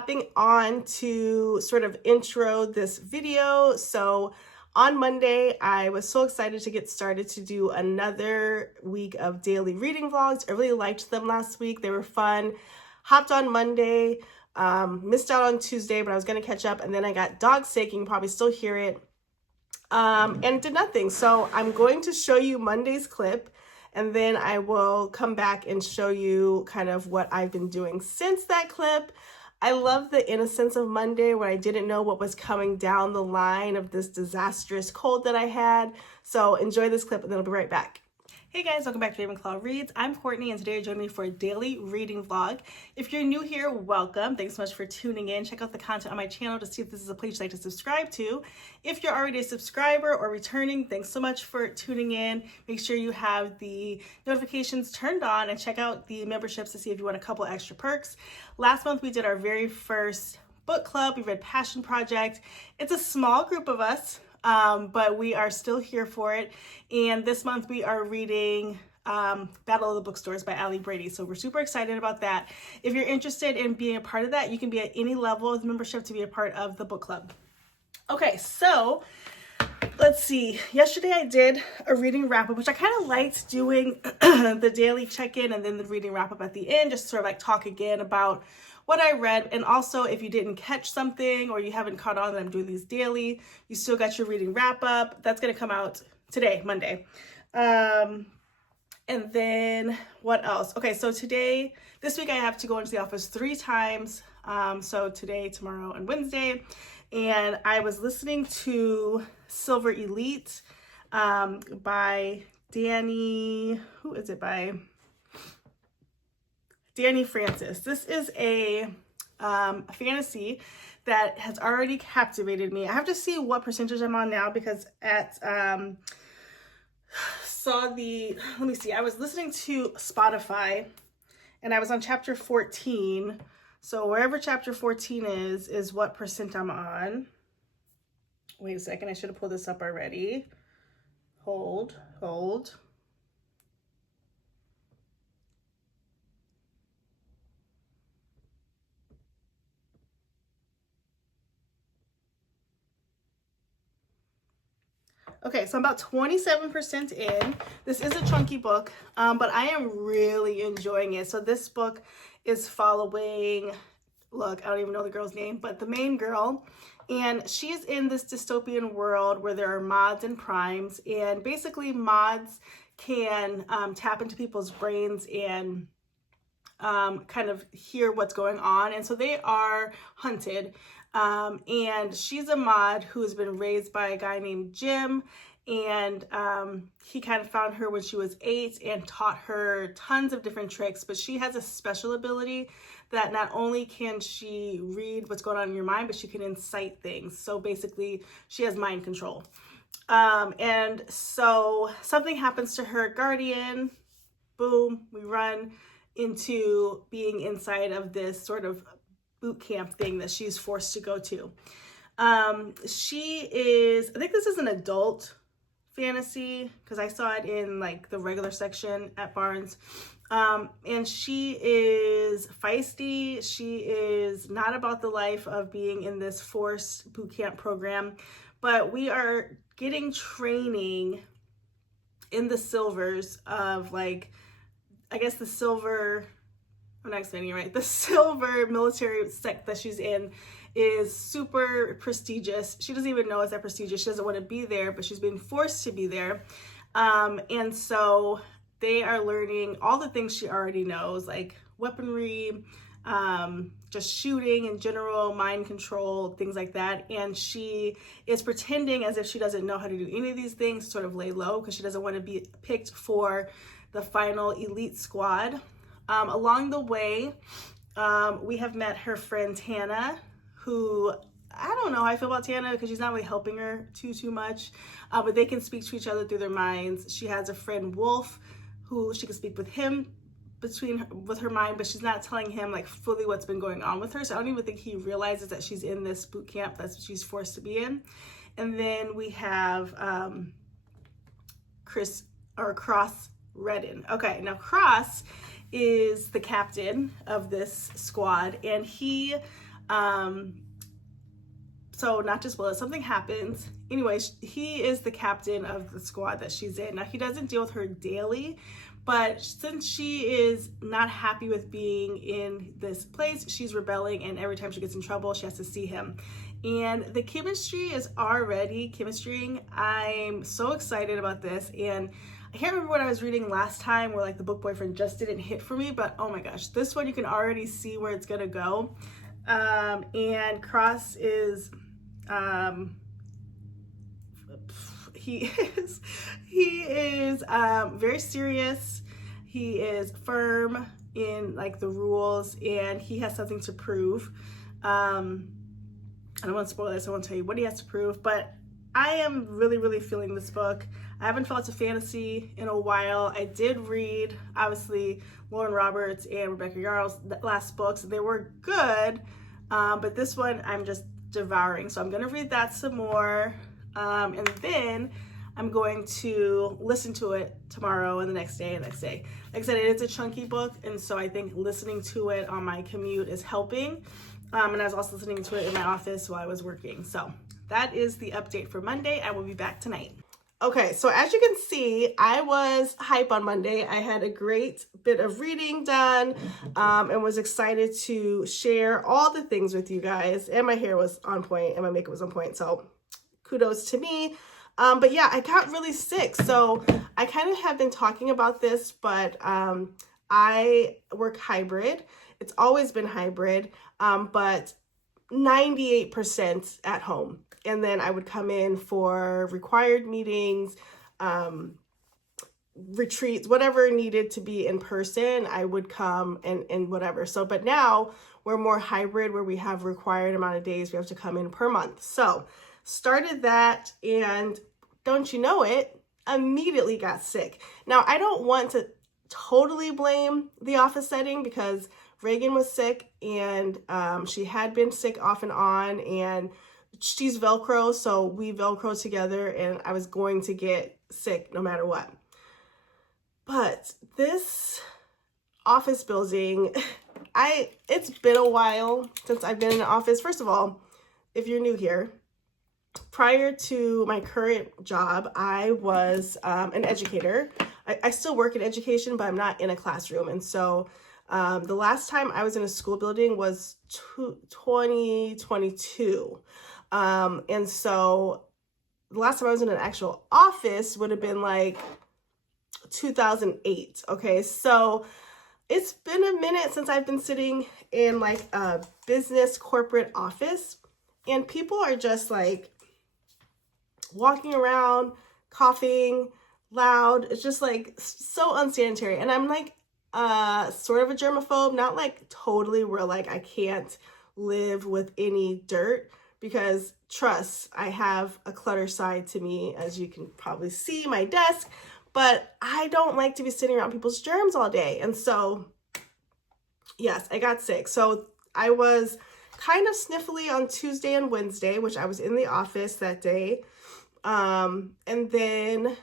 hopping on to sort of intro this video. So on Monday, I was so excited to get started to do another week of daily reading vlogs. I really liked them last week. They were fun. Hopped on Monday, missed out on Tuesday, but I was going to catch up. And then I got dog sick. You can probably still hear it. And did nothing. So I'm going to show you Monday's clip, and then I will come back and show you kind of what I've been doing since that clip. I love the innocence of Monday when I didn't know what was coming down the line of this disastrous cold that I had. So enjoy this clip and then I'll be right back. Hey guys, welcome back to Ravenclaw Reads. I'm Courtney and today you're joining me for a daily reading vlog. If you're new here, welcome. Thanks so much for tuning in. Check out the content on my channel to see if this is a place you'd like to subscribe to. If you're already a subscriber or returning, thanks so much for tuning in. Make sure you have the notifications turned on and check out the memberships to see if you want a couple extra perks. Last month we did our very first book club. We read Passion Project. It's a small group of us. But we are still here for it. And this month we are reading Battle of the Bookstores by Ali Brady. So we're super excited about that. If you're interested in being a part of that, you can be at any level of membership to be a part of the book club. Okay, so let's see. Yesterday I did a reading wrap-up, which I kind of liked doing the daily check-in and then the reading wrap-up at the end, just sort of like talk again about what I read. And also, if you didn't catch something or you haven't caught on that I'm doing these daily, you still got your reading wrap-up. That's going to come out today, Monday. And then what else? Okay, so this week I have to go into the office 3 times. So today, tomorrow, and Wednesday. And I was listening to Silver Elite by Danny Francis. This is a fantasy that has already captivated me. I have to see what percentage I'm on now because I was listening to Spotify and I was on chapter 14. So wherever chapter 14 is what percent I'm on. Wait a second, I should have pulled this up already. Hold. Okay, so I'm about 27% in. This is a chunky book, but I am really enjoying it. So this book is following, look, I don't even know the girl's name, but the main girl. And she's in this dystopian world where there are mods and primes. And basically mods can tap into people's brains and kind of hear what's going on. And so they are hunted. And she's a mod who's been raised by a guy named Jim, and he kind of found her when she was 8 and taught her tons of different tricks, but she has a special ability that not only can she read what's going on in your mind, but she can incite things. So basically she has mind control. And so something happens to her guardian, boom, we run into being inside of this sort of boot camp thing that she's forced to go to. I think this is an adult fantasy because I saw it in like the regular section at Barnes. And she is feisty. She is not about the life of being in this forced boot camp program, but we are getting training in the Silvers of like, I guess the Silver, I'm not explaining it right. The Silver military sect that she's in is super prestigious. She doesn't even know it's that prestigious. She doesn't want to be there, but she's being forced to be there. And so they are learning all the things she already knows, like weaponry, just shooting in general, mind control, things like that. And she is pretending as if she doesn't know how to do any of these things, sort of lay low because she doesn't want to be picked for the final elite squad. Along the way, we have met her friend Tana, who I don't know how I feel about Tana because she's not really helping her too much, but they can speak to each other through their minds. She has a friend Wolf, who she can speak with him with her mind, but she's not telling him like fully what's been going on with her. So I don't even think he realizes that she's in this boot camp that she's forced to be in. And then we have Cross Redden. Okay, now Cross is the captain of this squad, and he So not just Willis, something happens. Anyway, he is the captain of the squad that she's in. Now, he doesn't deal with her daily, but since she is not happy with being in this place, she's rebelling, and every time she gets in trouble, she has to see him. And the chemistry is already chemistrying. I'm so excited about this, and I can't remember what I was reading last time where like the book Boyfriend just didn't hit for me, but oh my gosh, this one you can already see where it's gonna go. And Cross is he is very serious. He is firm in like the rules, and he has something to prove. I don't want to spoil this, I won't tell you what he has to prove, but I am really feeling this book. I haven't felt a fantasy in a while. I did read, obviously, Lauren Roberts and Rebecca Yarrell's last books. They were good, but this one I'm just devouring. So I'm going to read that some more, and then I'm going to listen to it tomorrow and the next day and the next day. Like I said, it is a chunky book, and so I think listening to it on my commute is helping. And I was also listening to it in my office while I was working. So that is the update for Monday. I will be back tonight. Okay, so as you can see, I was hype on Monday. I had a great bit of reading done, and was excited to share all the things with you guys. And my hair was on point and my makeup was on point, so kudos to me. But yeah, I got really sick. So I kind of have been talking about this, but I work hybrid. It's always been hybrid, but 98% at home. And then I would come in for required meetings, retreats, whatever needed to be in person, I would come and whatever. So, but now we're more hybrid where we have required amount of days we have to come in per month. So started that, and don't you know it, immediately got sick. Now, I don't want to totally blame the office setting because Reagan was sick, and she had been sick off and on, and she's Velcro, so we Velcro together, and I was going to get sick no matter what. But this office building, it's been a while since I've been in the office. First of all, if you're new here, prior to my current job, I was an educator. I still work in education, but I'm not in a classroom. And so the last time I was in a school building was 2022. And so the last time I was in an actual office would have been like 2008. Okay, so it's been a minute since I've been sitting in like a business corporate office, and people are just like walking around, coughing loud. It's just like so unsanitary. And I'm like sort of a germaphobe, not like totally where like I can't live with any dirt, because trust, I have a clutter side to me, as you can probably see my desk, but I don't like to be sitting around people's germs all day. And so yes, I got sick. So I was kind of sniffly on Tuesday and Wednesday, which I was in the office that day. And then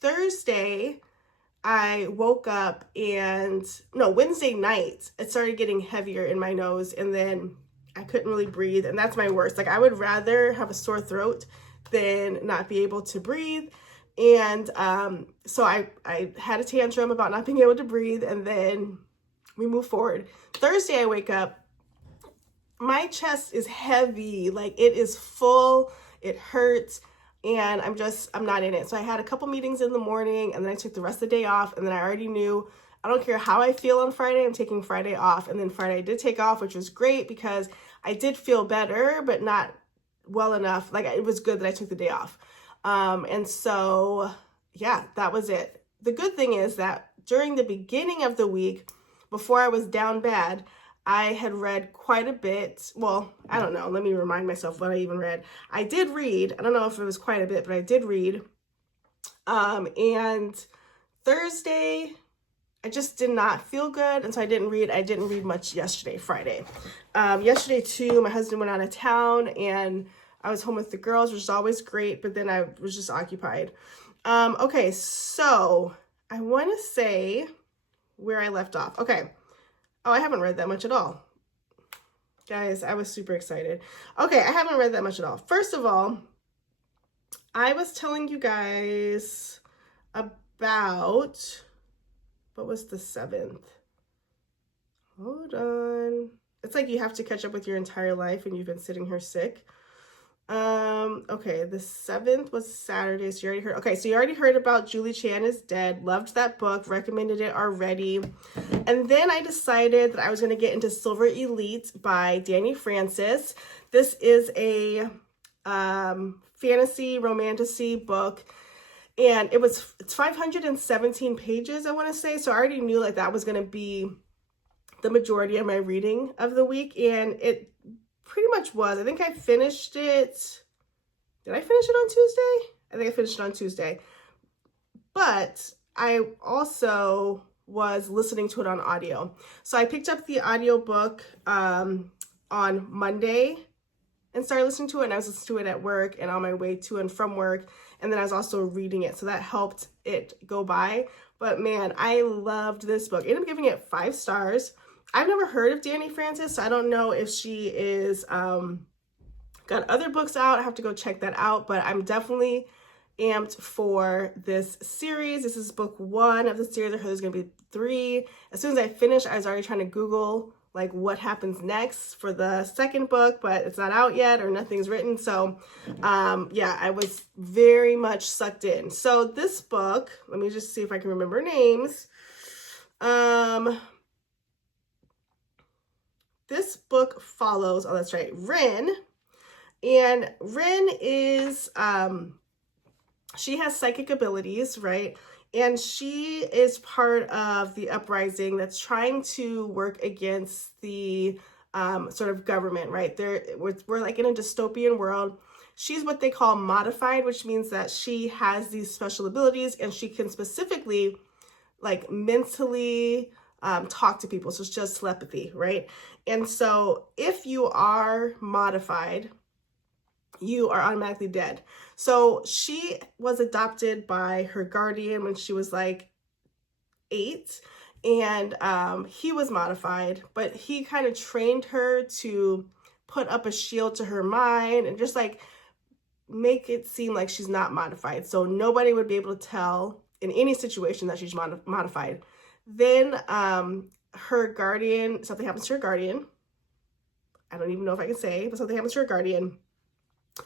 Thursday, I woke up Wednesday night, it started getting heavier in my nose, and then I couldn't really breathe, and that's my worst. Like, I would rather have a sore throat than not be able to breathe. And so I had a tantrum about not being able to breathe, and then we move forward. Thursday, I wake up, my chest is heavy, like it is full, it hurts, and I'm not in it. So I had a couple meetings in the morning, and then I took the rest of the day off, and then I already knew, I don't care how I feel on Friday, I'm taking Friday off. And then Friday I did take off, which was great because I did feel better, but not well enough. Like, it was good that I took the day off. And so, yeah, that was it. The good thing is that during the beginning of the week, before I was down bad, I had read quite a bit. Well, I don't know. Let me remind myself what I even read. I did read. I don't know if it was quite a bit, but I did read. And Thursday, I just did not feel good, and so I didn't read much yesterday, Friday. Yesterday too, my husband went out of town, and I was home with the girls, which is always great, but then I was just occupied. Okay, so I want to say where I left off. Okay. Oh, I haven't read that much at all. Guys, I was super excited. Okay, I haven't read that much at all. First of all, I was telling you guys about, what was the 7th? Hold on. It's like you have to catch up with your entire life and you've been sitting here sick. Okay, the 7th was Saturday, so you already heard. Okay, so you already heard about Julie Chan is Dead. Loved that book, recommended it already. And then I decided that I was going to get into Silver Elite by Danny Francis. This is a fantasy romantasy book, and it's 517 pages, I want to say. So I already knew like that was going to be the majority of my reading of the week, and it pretty much was. I think I finished it. Did I finish it on Tuesday? I think I finished it on Tuesday. But I also was listening to it on audio. So I picked up the audiobook on Monday and started listening to it. And I was listening to it at work and on my way to and from work. And then I was also reading it. So that helped it go by. But man, I loved this book. I ended up giving it 5 stars. I've never heard of Danny Francis, so I don't know if she is got other books out. I have to go check that out, but I'm definitely amped for this series. This is book 1 of the series. I heard there's going to be 3. As soon as I finished, I was already trying to Google like what happens next for the second book, but it's not out yet or nothing's written. So yeah, I was very much sucked in. So this book, let me just see if I can remember names. This book follows, oh, that's right, Rin. And Rin is, she has psychic abilities, right? And she is part of the uprising that's trying to work against the sort of government, right? We're like in a dystopian world. She's what they call modified, which means that she has these special abilities and she can specifically like mentally talk to people. So it's just telepathy, right? And so if you are modified, you are automatically dead. So she was adopted by her guardian when she was like 8, and he was modified, but he kind of trained her to put up a shield to her mind and just like make it seem like she's not modified. So nobody would be able to tell in any situation that she's modified. Then her guardian, something happens to her guardian. I don't even know if I can say, but something happens to her guardian.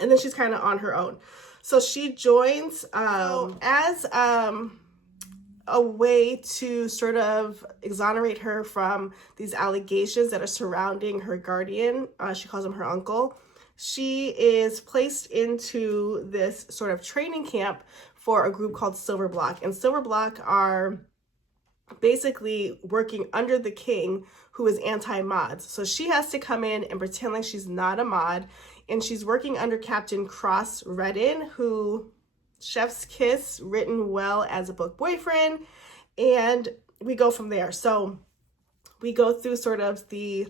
And then she's kind of on her own. So she joins as a way to sort of exonerate her from these allegations that are surrounding her guardian. She calls him her uncle. She is placed into this sort of training camp for a group called Silver Block. And Silver Block are basically working under the king, who is anti-mods. So she has to come in and pretend like she's not a mod. And she's working under Captain Cross Redden, who chef's kiss, written well as a book boyfriend. And we go from there. So we go through sort of the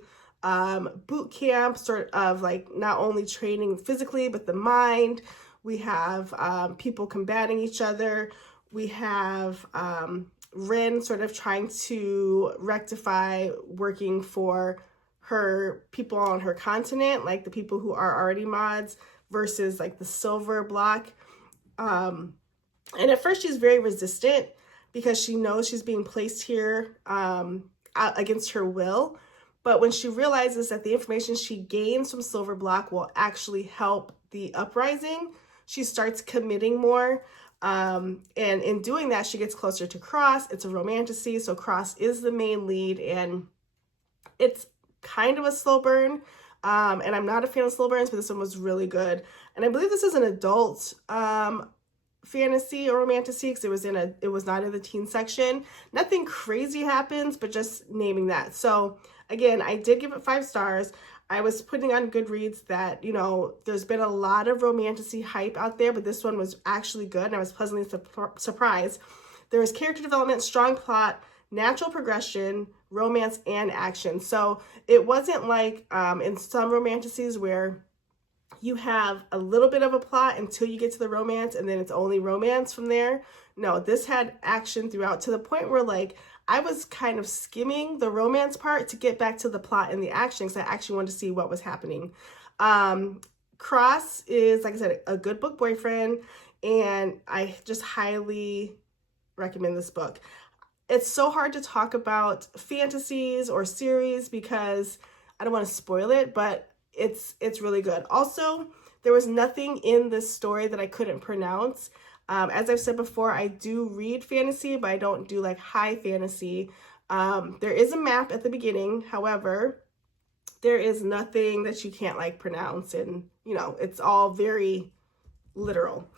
boot camp, sort of like not only training physically, but the mind. We have people combating each other. We have Rin sort of trying to rectify working for her people on her continent, like the people who are already mods versus like the Silver Block. And at first she's very resistant because she knows she's being placed here against her will. But when she realizes that the information she gains from Silver Block will actually help the uprising, she starts committing more. And in doing that, she gets closer to Cross. It's a romantasy, so Cross is the main lead, and it's kind of a slow burn. And I'm not a fan of slow burns, but this one was really good. And I believe this is an adult fantasy or romantasy because it was not in the teen section. Nothing crazy happens, but just naming that. So again, I did give it 5 stars. I was putting on Goodreads that, you know, there's been a lot of romantasy hype out there, but this one was actually good, and I was pleasantly surprised. There was character development, strong plot, natural progression, romance, and action. So it wasn't like in some romantasies where you have a little bit of a plot until you get to the romance, and then it's only romance from there. No, this had action throughout to the point where like I was kind of skimming the romance part to get back to the plot and the action because I actually wanted to see what was happening. Cross is, like I said, a good book boyfriend, and I just highly recommend this book. It's so hard to talk about fantasies or series because I don't want to spoil it, but it's really good. Also, there was nothing in this story that I couldn't pronounce. As I've said before, I do read fantasy, but I don't do like high fantasy. There is a map at the beginning. However, there is nothing that you can't like pronounce, and you know, it's all very literal.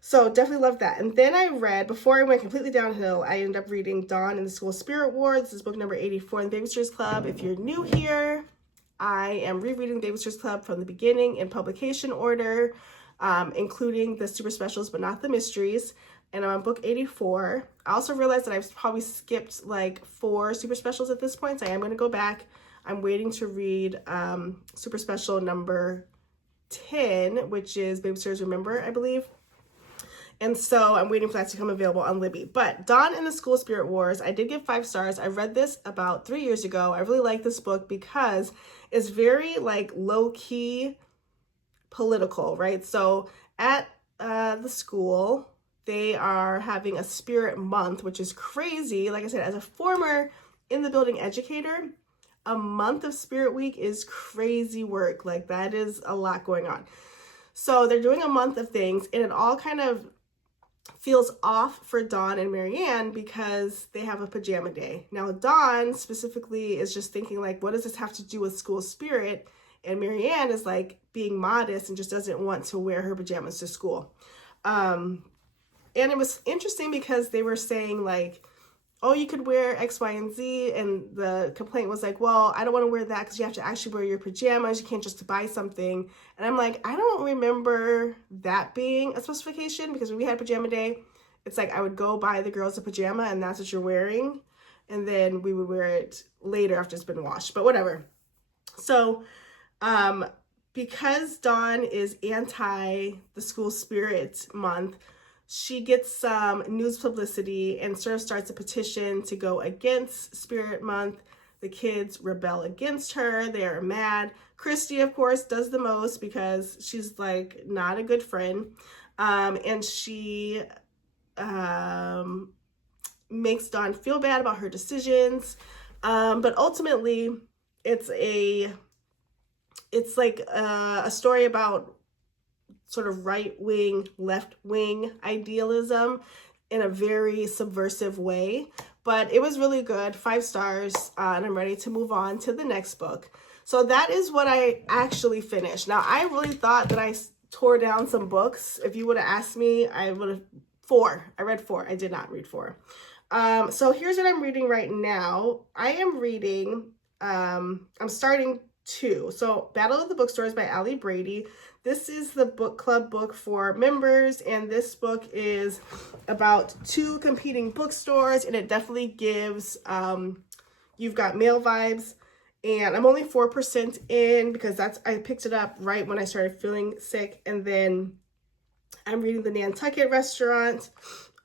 So definitely love that. And then I read, before I went completely downhill, I ended up reading Dawn and the School Spirit War. This is book number 84 in the Babysitters Club. If you're new here, I am rereading the Babysitters Club from the beginning in publication order, including the super specials, but not the mysteries. And I'm on book 84. I also realized that I've probably skipped like 4 super specials at this point, so I am going to go back. I'm waiting to read super special number 10, which is Babysitters Remember, I believe. And so I'm waiting for that to come available on Libby. But Dawn and the School Spirit Wars, I did give 5 stars. I read this about 3 years ago. I really like this book because it's very like low-key political, right? So at the school, they are having a spirit month, which is crazy. Like I said, as a former in the building educator, a month of Spirit Week is crazy work. Like that is a lot going on. So they're doing a month of things, and it all kind of feels off for Dawn and Marianne because they have a pajama day. Now, Dawn specifically is just thinking like, what does this have to do with school spirit? And Marianne is like being modest and just doesn't want to wear her pajamas to school. And it was interesting because they were saying like, oh, you could wear X, Y, and Z. And the complaint was like, well, I don't want to wear that because you have to actually wear your pajamas. You can't just buy something. And I'm like, I don't remember that being a specification because when we had pajama day, it's like I would go buy the girls a pajama and that's what you're wearing. And then we would wear it later after it's been washed, but whatever. So because Dawn is anti the school spirit month, she gets some news publicity and sort of starts a petition to go against Spirit Month. The kids rebel against her. They are mad. Christy, of course, does the most because she's like not a good friend. And she makes Dawn feel bad about her decisions. But ultimately, it's like a story about sort of right-wing, left-wing idealism in a very subversive way. But it was really good, 5 stars, and I'm ready to move on to the next book. So that is what I actually finished. Now, I really thought that I tore down some books. If you would have asked me, I would have 4. I read 4. I did not read 4. So here's what I'm reading right now. I am reading, I'm starting 2. So Battle of the Bookstores by Ali Brady. This is the book club book for members, and this book is about 2 competing bookstores, and it definitely gives You've Got Mail vibes. And I'm only 4% in because I picked it up right when I started feeling sick. And then I'm reading The Nantucket Restaurant.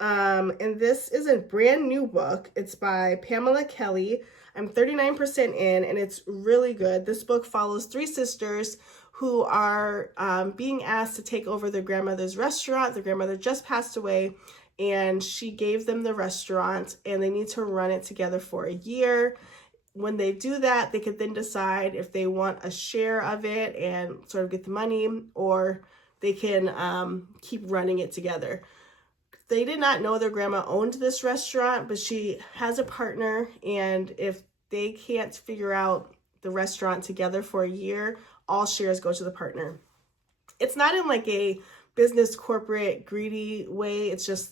And this is a brand new book. It's by Pamela Kelly. I'm 39% in, and it's really good. This book follows 3 sisters who are being asked to take over their grandmother's restaurant. Their grandmother just passed away, and she gave them the restaurant, and they need to run it together for a year. When they do that, they could then decide if they want a share of it and sort of get the money, or they can keep running it together. They did not know their grandma owned this restaurant, but she has a partner, and if they can't figure out the restaurant together for a year, all shares go to the partner. It's not in like a business, corporate, greedy way. It's just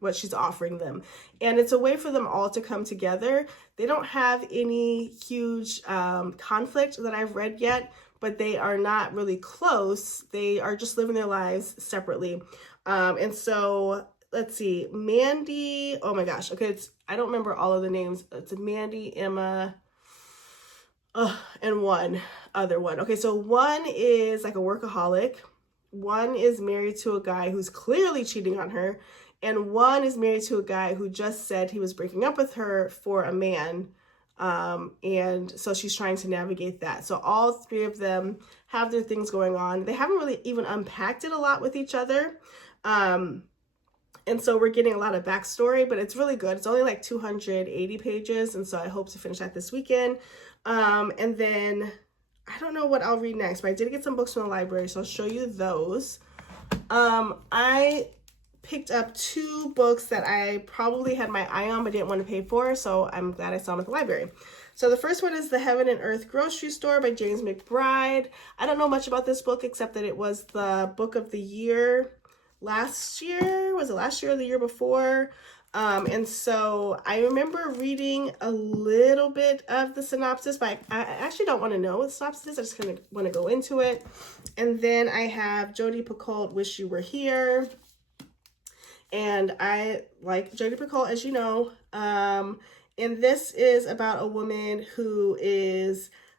what she's offering them. And it's a way for them all to come together. They don't have any huge conflict that I've read yet, but they are not really close. They are just living their lives separately. And so let's see, Mandy, oh my gosh. Okay. I don't remember all of the names. It's Mandy, Emma, and one other one. Okay, so one is like a workaholic. One is married to a guy who's clearly cheating on her. and one is married to a guy who just said he was breaking up with her for a man. And so she's trying to navigate that. So all three of them have their things going on. They haven't really even unpacked it a lot with each other. And so we're getting a lot of backstory, but it's really good. It's only like 280 pages. And so I hope to finish that this weekend. And then I don't know what I'll read next, but I did get some books from the library, so I'll show you those. I picked up 2 books that I probably had my eye on but didn't want to pay for, so I'm glad I saw them at the library. So the first one is The Heaven and Earth Grocery Store by James McBride. I don't know much about this book except that it was the book of the year last year. Was it last year or the year before? And so I remember reading a little bit of the synopsis, but I actually don't want to know what the synopsis is. I just kind of want to go into it. And then I have Jodi Picoult, Wish You Were Here. And I like Jodi Picoult, as you know. And this is about a woman who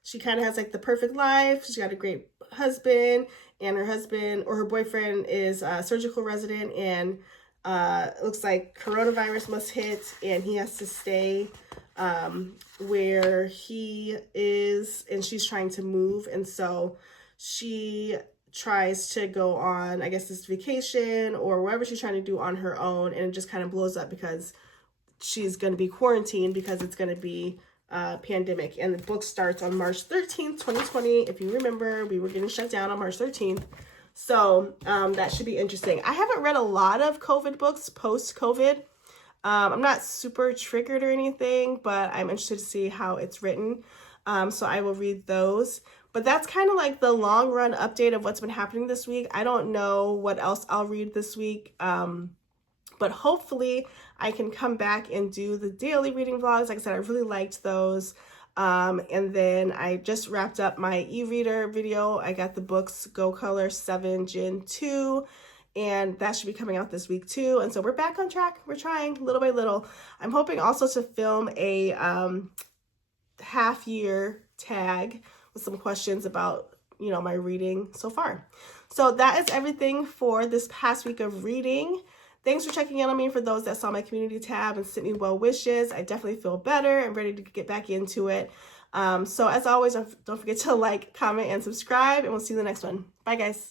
she kind of has like the perfect life. She's got a great husband, and her husband or her boyfriend is a surgical resident, and it looks like coronavirus must hit, and he has to stay where he is, and she's trying to move. And so she tries to go on, I guess, this vacation or whatever she's trying to do on her own, and it just kind of blows up because she's going to be quarantined because it's going to be pandemic. And the book starts on March 13th, 2020. If you remember, we were getting shut down on March 13th. So that should be interesting. I haven't read a lot of COVID books post-COVID. I'm not super triggered or anything, but I'm interested to see how it's written. So I will read those. But that's kind of like the long run update of what's been happening this week. I don't know what else I'll read this week. But hopefully I can come back and do the daily reading vlogs. Like I said, I really liked those. And then I just wrapped up my e-reader video. I got the books Go Color 7 Gen 2, and that should be coming out this week too. And so we're back on track. We're trying little by little. I'm hoping also to film a half year tag with some questions about, you know, my reading so far. So that is everything for this past week of reading. Thanks for checking in on me. For those that saw my community tab and sent me well wishes, I definitely feel better and ready to get back into it. So as always, don't forget to like, comment, and subscribe, and we'll see you in the next one. Bye, guys.